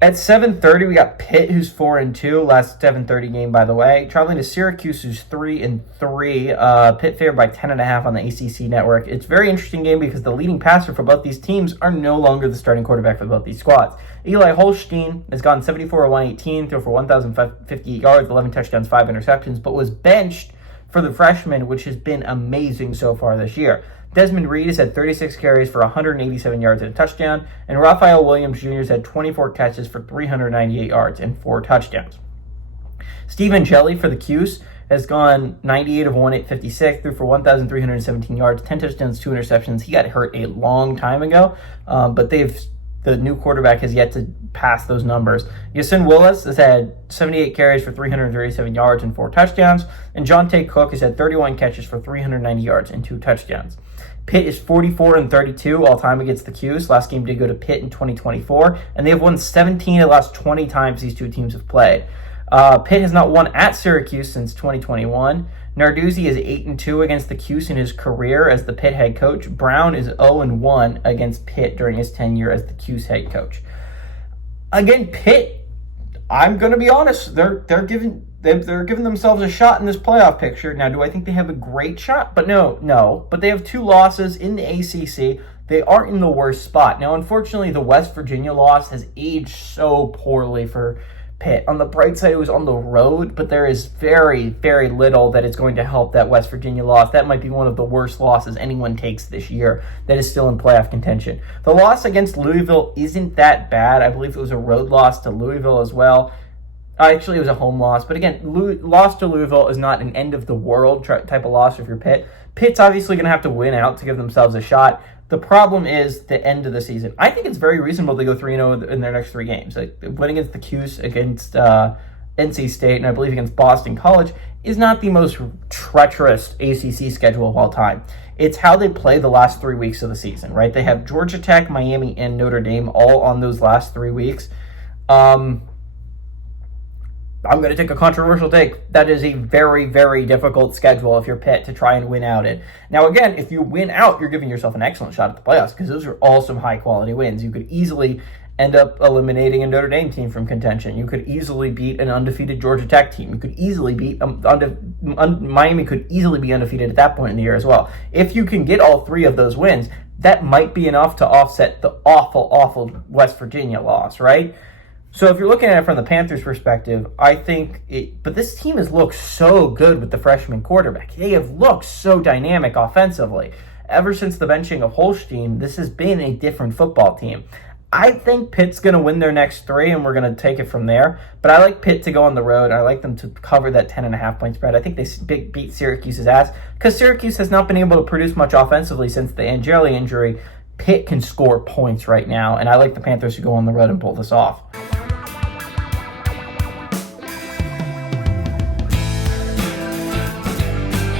At 7:30, we got Pitt, who's 4-2. Last 7:30 game, by the way. Traveling to Syracuse, who's 3-3. Pitt favored by 10.5 on the ACC network. It's a very interesting game because the leading passer for both these teams are no longer the starting quarterback for both these squads. Eli Holstein has gone 74 of 118, threw for 1,058 yards, 11 touchdowns, 5 interceptions, but was benched for the freshman, which has been amazing so far this year. Desmond Reed has had 36 carries for 187 yards and a touchdown, and Raphael Williams Jr. has had 24 catches for 398 yards and 4 touchdowns. Stephen Jelly for the Cuse has gone 98 of 156, threw for 1,317 yards, 10 touchdowns, 2 interceptions. He got hurt a long time ago, but the new quarterback has yet to pass those numbers. Yasin Willis has had 78 carries for 337 yards and 4 touchdowns, and Jonte Cook has had 31 catches for 390 yards and 2 touchdowns. Pitt is 44-32 all-time against the Cuse. Last game did go to Pitt in 2024, and they have won 17 of the last 20 times these two teams have played. Pitt has not won at Syracuse since 2021. Narduzzi is 8-2 against the Cuse in his career as the Pitt head coach. Brown is 0-1 against Pitt during his tenure as the Cuse head coach. Again, Pitt, I'm going to be honest, they're giving themselves a shot in this playoff picture. Now, do I think they have a great shot? But no. But they have 2 losses in the ACC. They aren't in the worst spot. Now, unfortunately, the West Virginia loss has aged so poorly for Pitt. On the bright side, it was on the road, but there is very, very little that is going to help that West Virginia loss. That might be one of the worst losses anyone takes this year that is still in playoff contention. The loss against Louisville isn't that bad. I believe it was a road loss to Louisville as well. Actually, it was a home loss. But again, loss to Louisville is not an end-of-the-world type of loss if you're Pitt. Pitt's obviously going to have to win out to give themselves a shot. The problem is the end of the season. I think it's very reasonable to go 3-0 in their next 3 games. Like, winning against the Cuse, against NC State, and I believe against Boston College is not the most treacherous ACC schedule of all time. It's how they play the last 3 weeks of the season, right? They have Georgia Tech, Miami, and Notre Dame all on those last 3 weeks. I'm going to take a controversial take. That is a very, very difficult schedule if you're Pitt to try and win out in. Now, again, if you win out, you're giving yourself an excellent shot at the playoffs because those are all some high-quality wins. You could easily end up eliminating a Notre Dame team from contention. You could easily beat an undefeated Georgia Tech team. You could easily beat Miami could easily be undefeated at that point in the year as well. If you can get all 3 of those wins, that might be enough to offset the awful, awful West Virginia loss, right? So if you're looking at it from the Panthers' perspective, I think but this team has looked so good with the freshman quarterback. They have looked so dynamic offensively. Ever since the benching of Holstein, this has been a different football team. I think Pitt's going to win their next 3, and we're going to take it from there. But I like Pitt to go on the road. I like them to cover that 10.5-point spread. I think they beat Syracuse's ass because Syracuse has not been able to produce much offensively since the Angeli injury. Pitt can score points right now, and I like the Panthers to go on the road and pull this off.